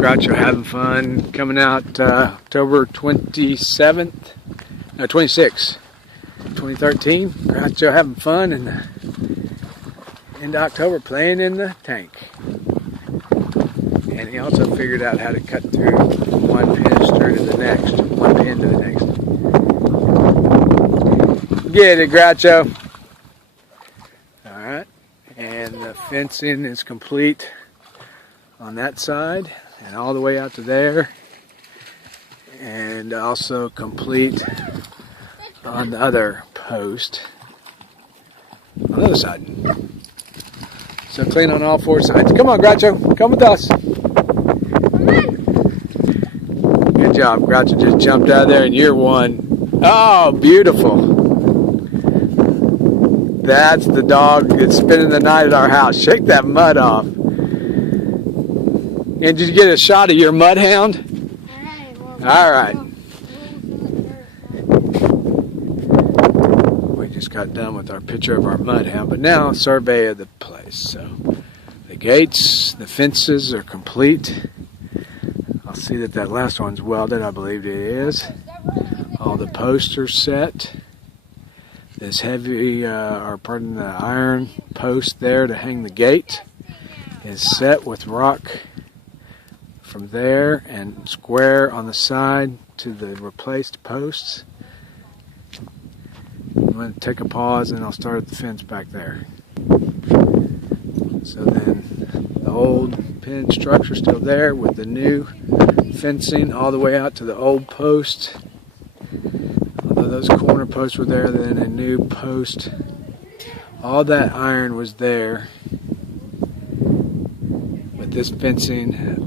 Groucho having fun, coming out October 27th, no 26th, 2013. Groucho having fun and into October playing in the tank. And he also figured out how to cut through one pin screw to the next, one pin to the next. Get it, Groucho. Alright, and the fencing is complete on that side and all the way out to there, and also complete on the other post on the other side. So clean on all four sides. Come on, Groucho, come with us. Good job, Groucho just jumped out of there and you're one. Oh, beautiful. That's the dog that's spending the night at our house. Shake that mud off. And did you get a shot of your mud hound? All right. We just got done with our picture of our mud hound, but now a survey of the place. So the gates, the fences are complete. I'll see that last one's welded. I believe it is. All the posts are set. This heavy, the iron post there to hang the gate is set with rock from there and square on the side to the replaced posts. I'm going to take a pause and I'll start the fence back there. So then the old pin structure still there with the new fencing all the way out to the old post. Although those corner posts were there, then a new post. All that iron was there, but this fencing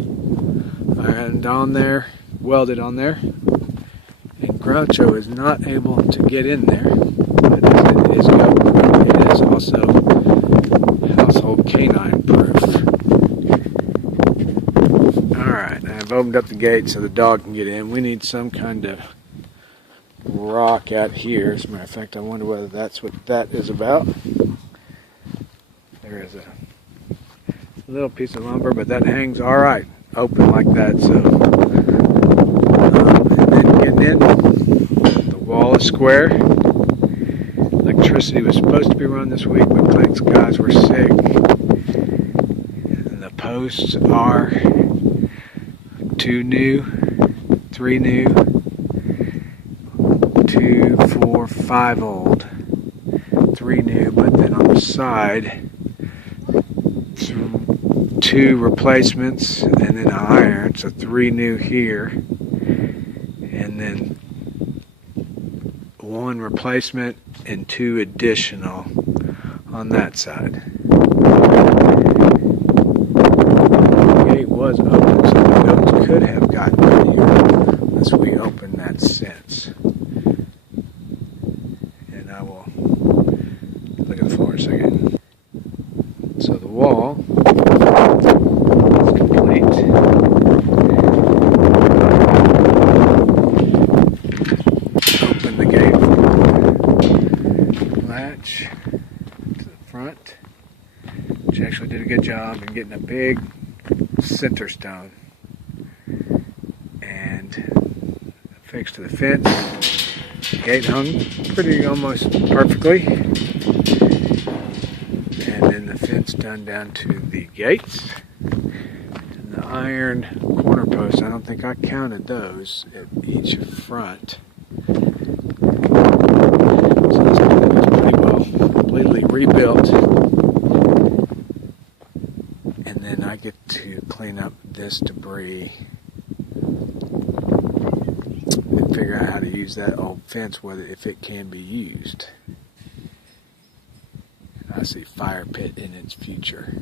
ironed on there, welded on there, and Groucho is not able to get in there. But it is also household canine proof. Alright, I've opened up the gate so the dog can get in. We need some kind of rock out here. As a matter of fact, I wonder whether that's what that is about. There is a little piece of lumber, but that hangs alright, open like that. So, and then getting in, the wall is square. Electricity was supposed to be run this week, but thanks guys were sick. And the posts are 2 new, 3 new, 2, 4, 5 old, 3 new, but then on the side 2 replacements and then an iron, so 3 new here, and then 1 replacement and 2 additional on that side. The gate was open, so the goats could have gotten in here unless we opened that since. And I will look at the floor in a second. So the wall is complete. Open the gate latch to the front, which actually did a good job in getting a big center stone and fixed to the fence. The gate hung pretty almost perfectly. And then the fence done down to the gates. And the iron corner posts, I don't think I counted those at each front. So this was pretty well completely rebuilt. And then I get to clean up this debris and figure out how to use that old fence, if it can be used. I see fire pit in its future.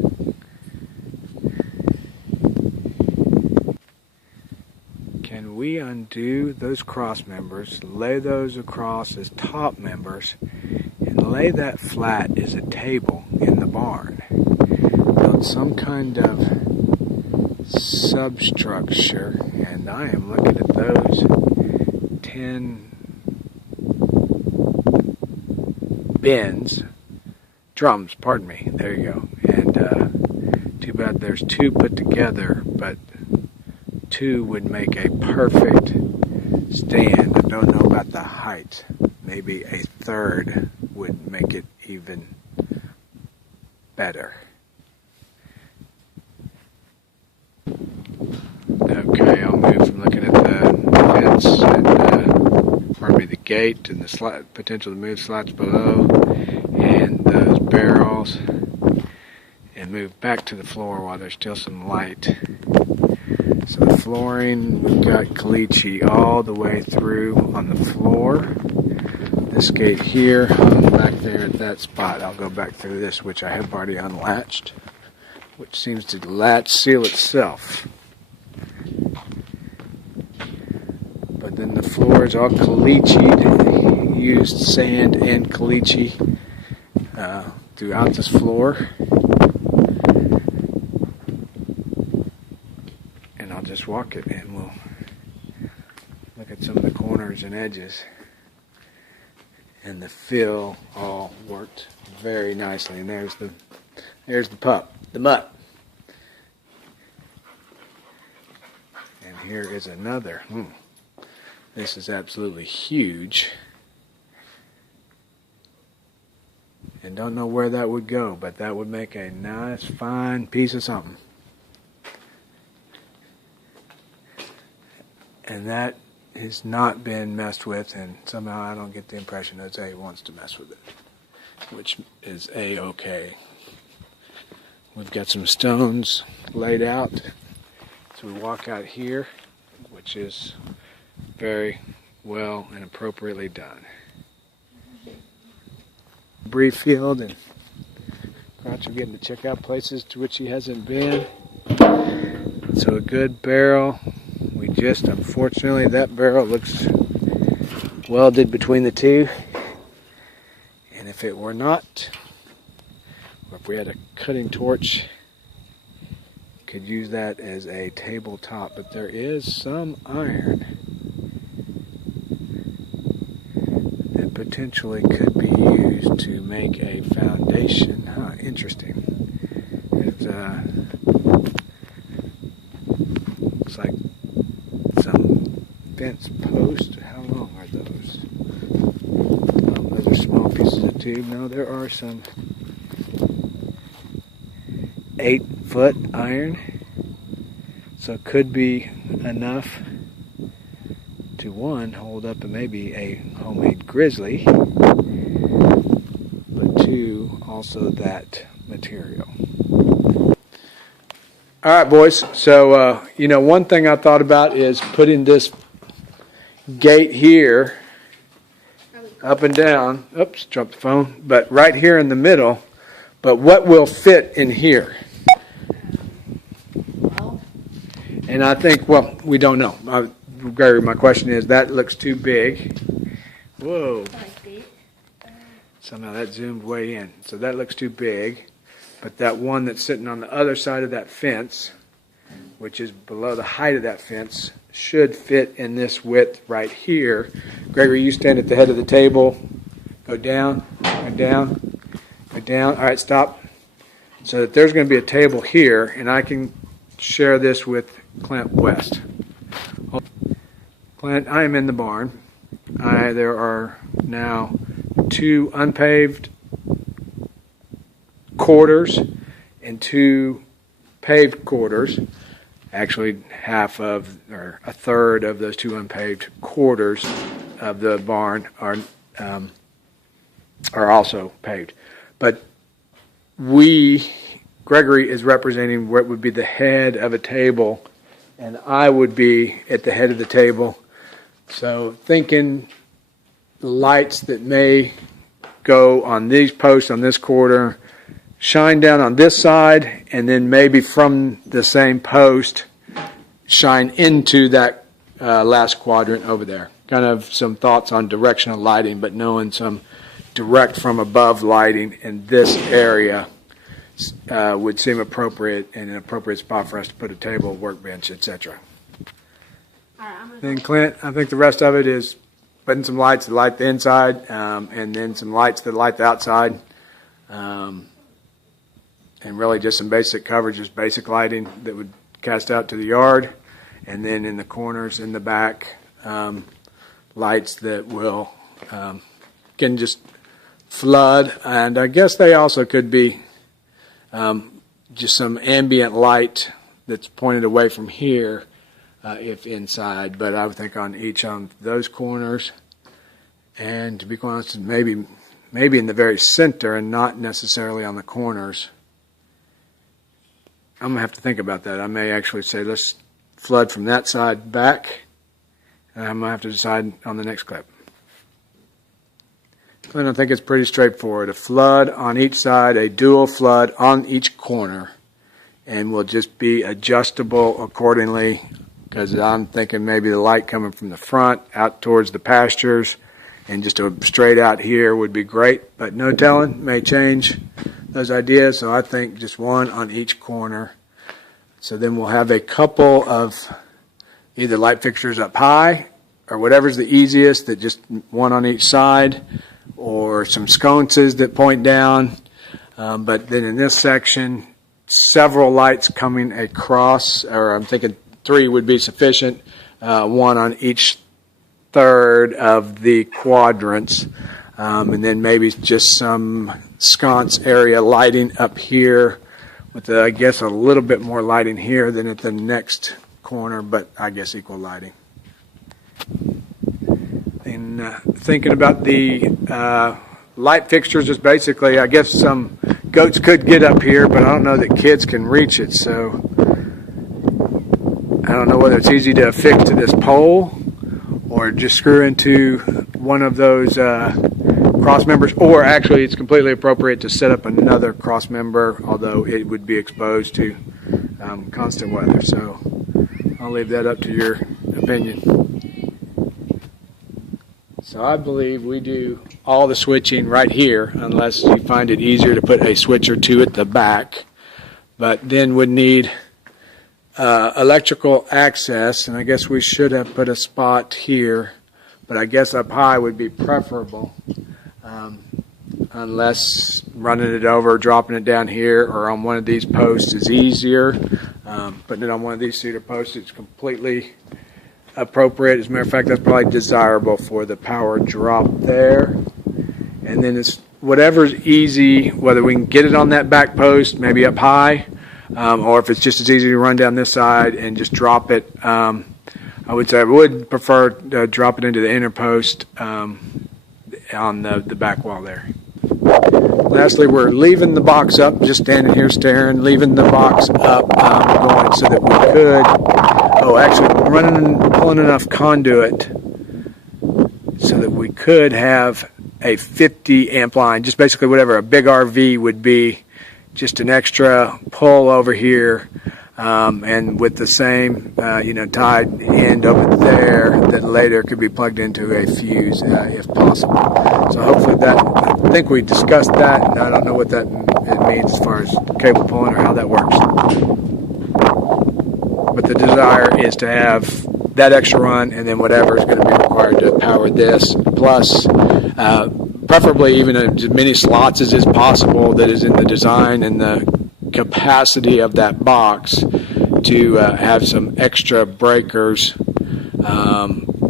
Can we undo those cross members, lay those across as top members, and lay that flat as a table in the barn? Build some kind of substructure, and I am looking at those 10 drums, pardon me, there you go. And too bad there's 2 put together, but 2 would make a perfect stand. I don't know about the height. Maybe a 3rd would make it even better. Okay, I'll move from looking at the fence and the gate and the potential to move slats below and those barrels, and move back to the floor while there's still some light. So the flooring, we've got caliche all the way through on the floor. This gate here hung back there at that spot. I'll go back through this, which I have already unlatched, which seems to seal itself. But then the floor is all caliche, used sand and caliche throughout this floor. And I'll just walk it and we'll look at some of the corners and edges. And the fill all worked very nicely. And there's the pup, the mutt. And here is another. This is absolutely huge. And don't know where that would go, but that would make a nice, fine piece of something. And that has not been messed with, and somehow I don't get the impression that Jose wants to mess with it, which is A-okay. We've got some stones laid out, so we walk out here, which is very well and appropriately done. Brief field, and Groucho getting to check out places to which he hasn't been. So a good barrel. Unfortunately, that barrel looks welded between the two. And if it were not, or if we had a cutting torch, could use that as a tabletop. But there is some iron that potentially could be used to make a foundation. Interesting. It's looks like some fence posts. How long are those? Oh, those are small pieces of tube. No, there are some 8-foot iron. So it could be enough to, one, hold up maybe a homemade grizzly, but two, also that material. All right, boys. So, one thing I thought about is putting this gate here up and down. Oops, dropped the phone. But right here in the middle. But what will fit in here? And I think, we don't know. Gary, my question is, that looks too big. Whoa. Somehow that zoomed way in. So that looks too big. But that one that's sitting on the other side of that fence, which is below the height of that fence, should fit in this width right here. Gregory, you stand at the head of the table. Go down, go down, go down. All right, stop. So that there's going to be a table here, and I can share this with Clint West. Clint, I am in the barn. There are now 2 unpaved quarters and 2 paved quarters. Actually, a third of those 2 unpaved quarters of the barn are also paved. But Gregory is representing what would be the head of a table, and I would be at the head of the table. So thinking lights that may go on these posts on this quarter, shine down on this side, and then maybe from the same post shine into that last quadrant over there. Kind of some thoughts on directional lighting, but knowing some direct from above lighting in this area would seem appropriate and an appropriate spot for us to put a table, workbench, etc. Then Clint, I think the rest of it is putting some lights that light the inside, and then some lights that light the outside. And really just some basic coverage, just basic lighting that would cast out to the yard. and then in the corners in the back, lights that will can just flood, and I guess they also could be just some ambient light that's pointed away from here if inside, but I would think on each of those corners, and to be quite honest, maybe in the very center and not necessarily on the corners. I'm going to have to think about that. I may actually say let's flood from that side back, and I'm going to have to decide on the next clip. And I think it's pretty straightforward. A flood on each side, a dual flood on each corner, and will just be adjustable accordingly, because I'm thinking maybe the light coming from the front out towards the pastures and just a straight out here would be great, but no telling, may change those ideas. So I think just one on each corner. So then we'll have a couple of either light fixtures up high or whatever's the easiest, that just one on each side, or some sconces that point down. But then in this section, several lights coming across, or I'm thinking 3 would be sufficient, one on each third of the quadrants, and then maybe just some sconce area lighting up here with, I guess, a little bit more lighting here than at the next corner, but I guess equal lighting. And thinking about the light fixtures is basically, I guess some goats could get up here, but I don't know that kids can reach it, so I don't know whether it's easy to affix to this pole or just screw into one of those cross members, or actually it's completely appropriate to set up another cross member, although it would be exposed to constant weather. So I'll leave that up to your opinion. So I believe we do all the switching right here, unless you find it easier to put a switch or two at the back, but then would need electrical access, and I guess we should have put a spot here, but I guess up high would be preferable, unless running it over, dropping it down here, or on one of these posts is easier. Putting it on one of these cedar posts is completely appropriate. As a matter of fact, that's probably desirable for the power drop there. And then it's whatever's easy, whether we can get it on that back post, maybe up high, or if it's just as easy to run down this side and just drop it. I would say I would prefer to drop it into the inner post on the back wall there. Lastly, we're leaving the box up, just standing here staring, leaving the box up, going so that we could, pulling enough conduit so that we could have a 50 amp line, just basically whatever a big RV would be, just an extra pull over here, and with the same tied end over there that later could be plugged into a fuse if possible. So hopefully I think we discussed that, and I don't know what that it means as far as cable pulling or how that works. But the desire is to have that extra run, and then whatever is going to be required to power this, plus preferably even as many slots as is possible that is in the design and the capacity of that box to have some extra breakers,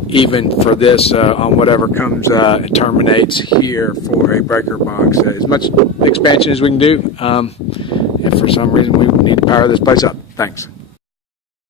even for this on whatever comes terminates here for a breaker box. As much expansion as we can do if for some reason we need to power this place up. Thanks.